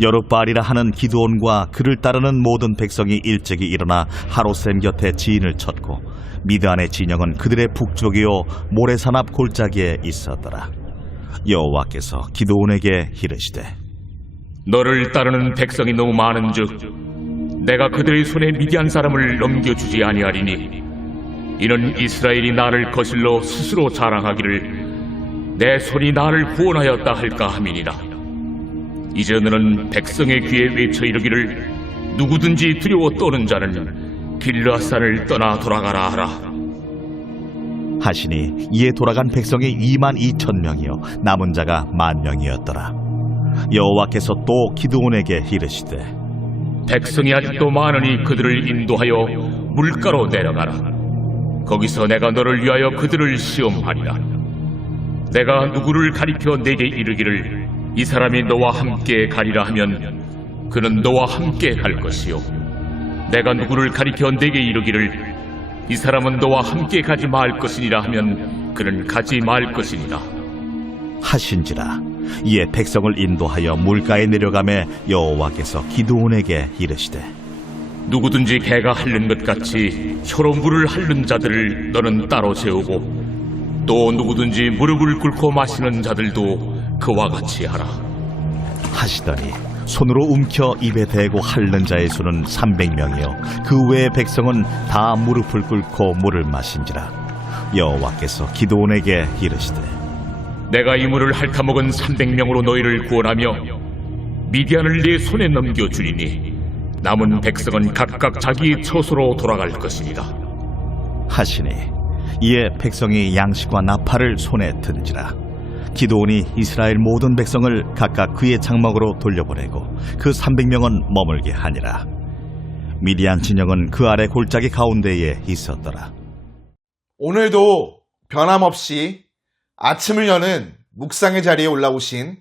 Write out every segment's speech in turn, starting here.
여룻바알이라 하는 기드온과 그를 따르는 모든 백성이 일찍이 일어나 하롯샘 곁에 지인을 쳤고 미드안의 진영은 그들의 북쪽이요 모래산 앞 골짜기에 있었더라. 여호와께서 기드온에게 이르시되 너를 따르는 백성이 너무 많은즉 내가 그들의 손에 미디안 사람을 넘겨주지 아니하리니 이는 이스라엘이 나를 거슬러 스스로 자랑하기를 내 손이 나를 구원하였다 할까 함이니라. 이제 너는 백성의 귀에 외쳐 이르기를 누구든지 두려워 떠는 자는 길르앗산을 떠나 돌아가라 하라. 하시니 이에 돌아간 백성이 22,000명이요 남은 자가 10,000명이었더라. 여호와께서 또 기드온에게 이르시되 백성이 아직도 많으니 그들을 인도하여 물가로 내려가라. 거기서 내가 너를 위하여 그들을 시험하리라. 내가 누구를 가리켜 내게 이르기를 이 사람이 너와 함께 가리라 하면 그는 너와 함께 갈 것이요 내가 누구를 가리켜 내게 이르기를 이 사람은 너와 함께 가지 말 것이니라 하면 그는 가지 말 것이니라 하신지라. 이에 백성을 인도하여 물가에 내려가매 여호와께서 기드온에게 이르시되 누구든지 개가 핥는 것 같이 혀로 물을 핥는 자들을 너는 따로 세우고 또 누구든지 무릎을 꿇고 마시는 자들도 그와 같이 하라. 하시더니 손으로 움켜 입에 대고 핥는 자의 수는 300명이요 그 외의 백성은 다 무릎을 꿇고 물을 마신지라. 여호와께서 기드온에게 이르시되 내가 이 물을 핥아먹은 300명으로 너희를 구원하며 미디안을 네 손에 넘겨주리니 남은 백성은 각각 자기의 처소로 돌아갈 것이니라 하시니 이에 백성이 양식과 나팔을 손에 든지라. 기드온이 이스라엘 모든 백성을 각각 그의 장막으로 돌려보내고 그 300명은 머물게 하니라. 미디안 진영은 그 아래 골짜기 가운데에 있었더라. 오늘도 변함없이 아침을 여는 묵상의 자리에 올라오신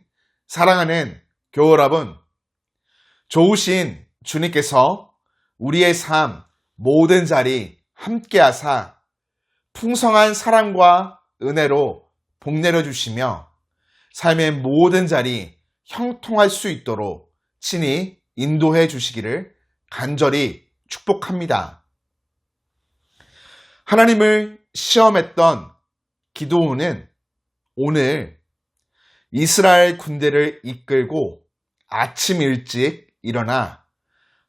사랑하는 교우 여러분, 좋으신 주님께서 우리의 삶 모든 자리 함께하사 풍성한 사랑과 은혜로 복 내려주시며 삶의 모든 자리 형통할 수 있도록 친히 인도해 주시기를 간절히 축복합니다. 하나님을 시험했던 기드온은 오늘 이스라엘 군대를 이끌고 아침 일찍 일어나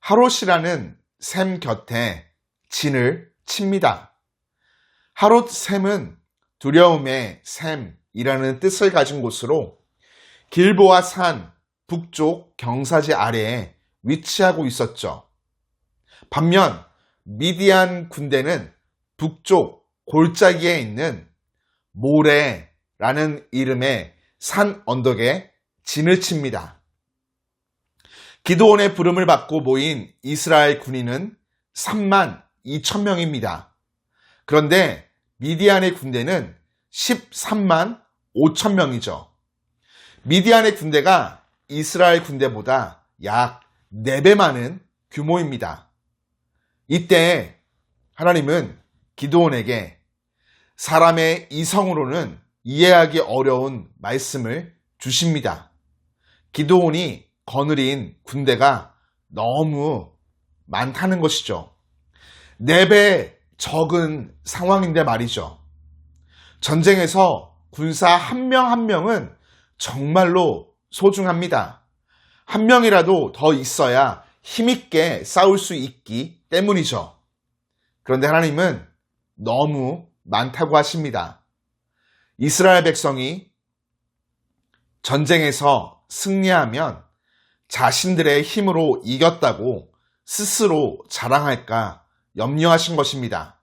하롯이라는 샘 곁에 진을 칩니다. 하롯샘은 두려움의 샘이라는 뜻을 가진 곳으로 길보아 산 북쪽 경사지 아래에 위치하고 있었죠. 반면 미디안 군대는 북쪽 골짜기에 있는 모레라는 이름의 산 언덕에 진을 칩니다. 기드온의 부름을 받고 모인 이스라엘 군인은 32,000명입니다. 그런데 미디안의 군대는 135,000명이죠. 미디안의 군대가 이스라엘 군대보다 약 4배 많은 규모입니다. 이때 하나님은 기드온에게 사람의 이성으로는 이해하기 어려운 말씀을 주십니다. 기드온이 거느린 군대가 너무 많다는 것이죠. 4배 적은 상황인데 말이죠. 전쟁에서 군사 한 명 한 명은 정말로 소중합니다. 한 명이라도 더 있어야 힘있게 싸울 수 있기 때문이죠. 그런데 하나님은 너무 많다고 하십니다. 이스라엘 백성이 전쟁에서 승리하면 자신들의 힘으로 이겼다고 스스로 자랑할까 염려하신 것입니다.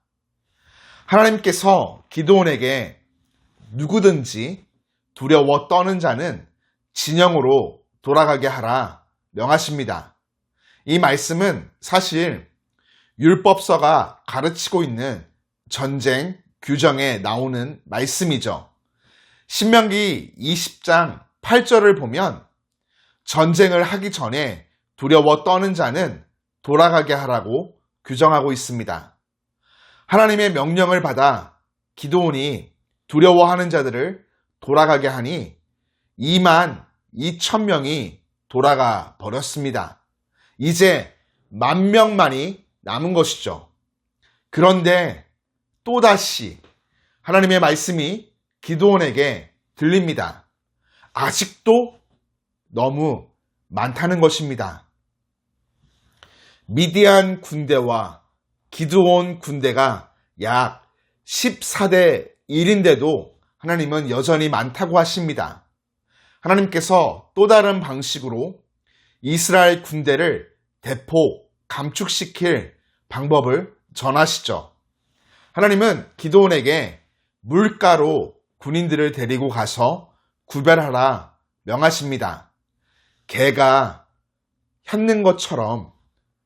하나님께서 기드온에게 누구든지 두려워 떠는 자는 진영으로 돌아가게 하라 명하십니다. 이 말씀은 사실 율법서가 가르치고 있는 전쟁 규정에 나오는 말씀이죠. 신명기 20장 8절을 보면 전쟁을 하기 전에 두려워 떠는 자는 돌아가게 하라고 규정하고 있습니다. 하나님의 명령을 받아 기드온이 두려워하는 자들을 돌아가게 하니 22,000명이 돌아가 버렸습니다. 이제 10,000명만이 남은 것이죠. 그런데 또다시 하나님의 말씀이 기드온에게 들립니다. 아직도 너무 많다는 것입니다. 미디안 군대와 기드온 군대가 약 14대 1인데도 하나님은 여전히 많다고 하십니다. 하나님께서 또 다른 방식으로 이스라엘 군대를 대폭 감축시킬 방법을 전하시죠. 하나님은 기드온에게 물가로 군인들을 데리고 가서 구별하라 명하십니다. 개가 핥는 것처럼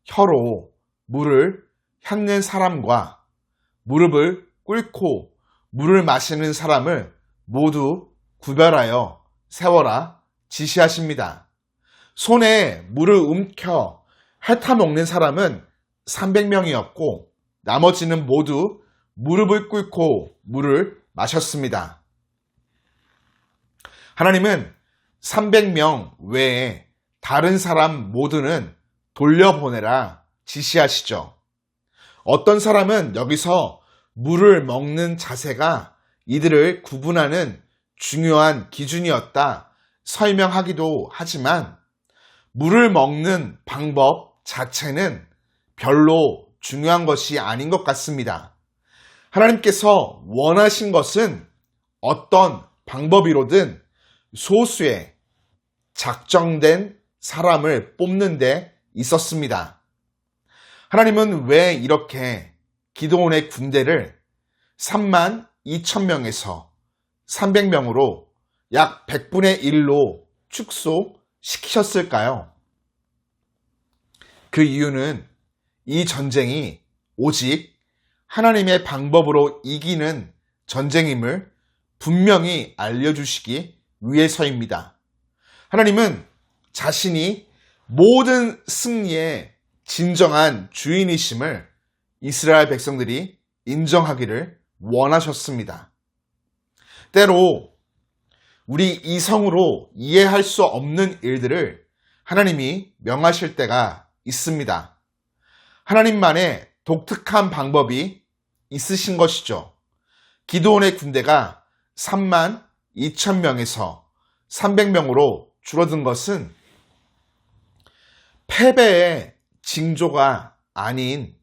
혀로 물을 핥는 사람과 무릎을 꿇고 물을 마시는 사람을 모두 구별하여 세워라 지시하십니다. 손에 물을 움켜 핥아먹는 사람은 300명이었고 나머지는 모두 무릎을 꿇고 물을 마셨습니다. 하나님은 300명 외에 다른 사람 모두는 돌려보내라 지시하시죠. 어떤 사람은 여기서 물을 먹는 자세가 이들을 구분하는 중요한 기준이었다 설명하기도 하지만 물을 먹는 방법 자체는 별로 중요한 것이 아닌 것 같습니다. 하나님께서 원하신 것은 어떤 방법이로든 소수의 작정된 사람을 뽑는 데 있었습니다. 하나님은 왜 이렇게 기드온의 군대를 32,000명에서 300명으로 약 100분의 1로 축소시키셨을까요? 그 이유는 이 전쟁이 오직 하나님의 방법으로 이기는 전쟁임을 분명히 알려주시기 위해서입니다. 하나님은 자신이 모든 승리의 진정한 주인이심을 이스라엘 백성들이 인정하기를 원하셨습니다. 때로 우리 이성으로 이해할 수 없는 일들을 하나님이 명하실 때가 있습니다. 하나님만의 독특한 방법이 있으신 것이죠. 기드온의 군대가 32,000명에서 300명으로 줄어든 것은 패배의 징조가 아닌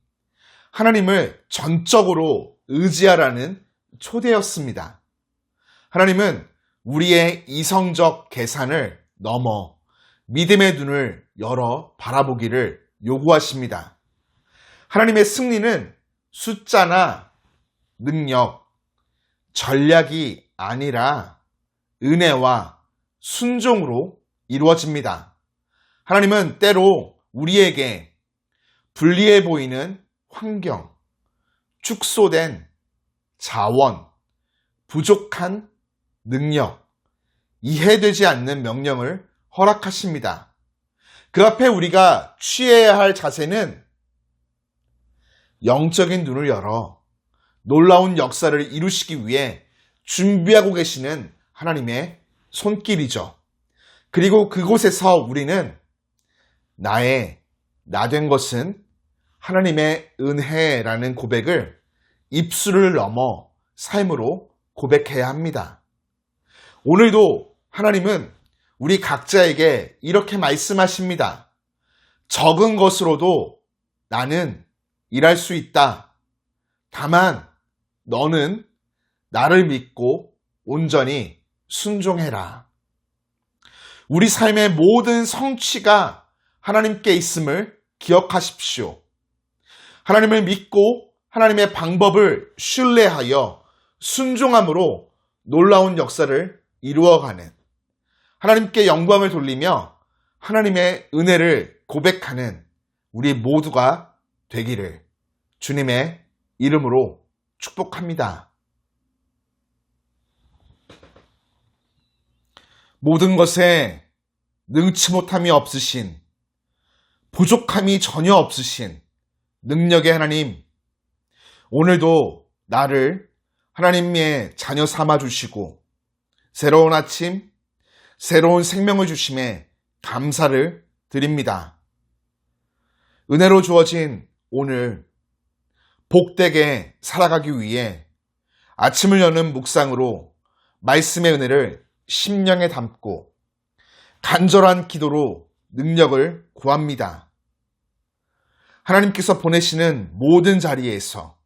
하나님을 전적으로 의지하라는 초대였습니다. 하나님은 우리의 이성적 계산을 넘어 믿음의 눈을 열어 바라보기를 요구하십니다. 하나님의 승리는 숫자나 능력, 전략이 아니라 은혜와 순종으로 이루어집니다. 하나님은 때로 우리에게 불리해 보이는 환경, 축소된 자원, 부족한 능력, 이해되지 않는 명령을 허락하십니다. 그 앞에 우리가 취해야 할 자세는 영적인 눈을 열어 놀라운 역사를 이루시기 위해 준비하고 계시는 하나님의 손길이죠. 그리고 그곳에서 우리는 나 된 것은 하나님의 은혜라는 고백을 입술을 넘어 삶으로 고백해야 합니다. 오늘도 하나님은 우리 각자에게 이렇게 말씀하십니다. 적은 것으로도 나는 일할 수 있다. 다만 너는 나를 믿고 온전히 순종해라. 우리 삶의 모든 성취가 하나님께 있음을 기억하십시오. 하나님을 믿고 하나님의 방법을 신뢰하여 순종함으로 놀라운 역사를 이루어가는, 하나님께 영광을 돌리며 하나님의 은혜를 고백하는 우리 모두가 되기를 주님의 이름으로 축복합니다. 모든 것에 능치 못함이 없으신, 부족함이 전혀 없으신 능력의 하나님, 오늘도 나를 하나님의 자녀 삼아 주시고 새로운 아침, 새로운 생명을 주심에 감사를 드립니다. 은혜로 주어진 오늘 복되게 살아가기 위해 아침을 여는 묵상으로 말씀의 은혜를 심령에 담고 간절한 기도로 능력을 구합니다. 하나님께서 보내시는 모든 자리에서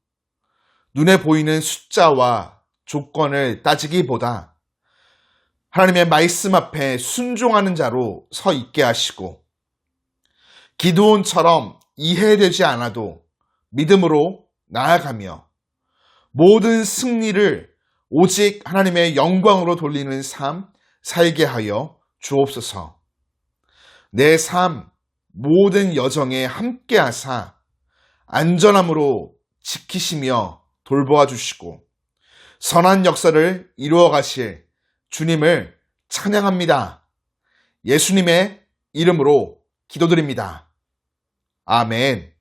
눈에 보이는 숫자와 조건을 따지기보다 하나님의 말씀 앞에 순종하는 자로 서 있게 하시고 기드온처럼 이해되지 않아도 믿음으로 나아가며 모든 승리를 오직 하나님의 영광으로 돌리는 삶 살게 하여 주옵소서. 내 삶 모든 여정에 함께 하사 안전함으로 지키시며 돌보아 주시고 선한 역사를 이루어 가실 주님을 찬양합니다. 예수님의 이름으로 기도드립니다. 아멘.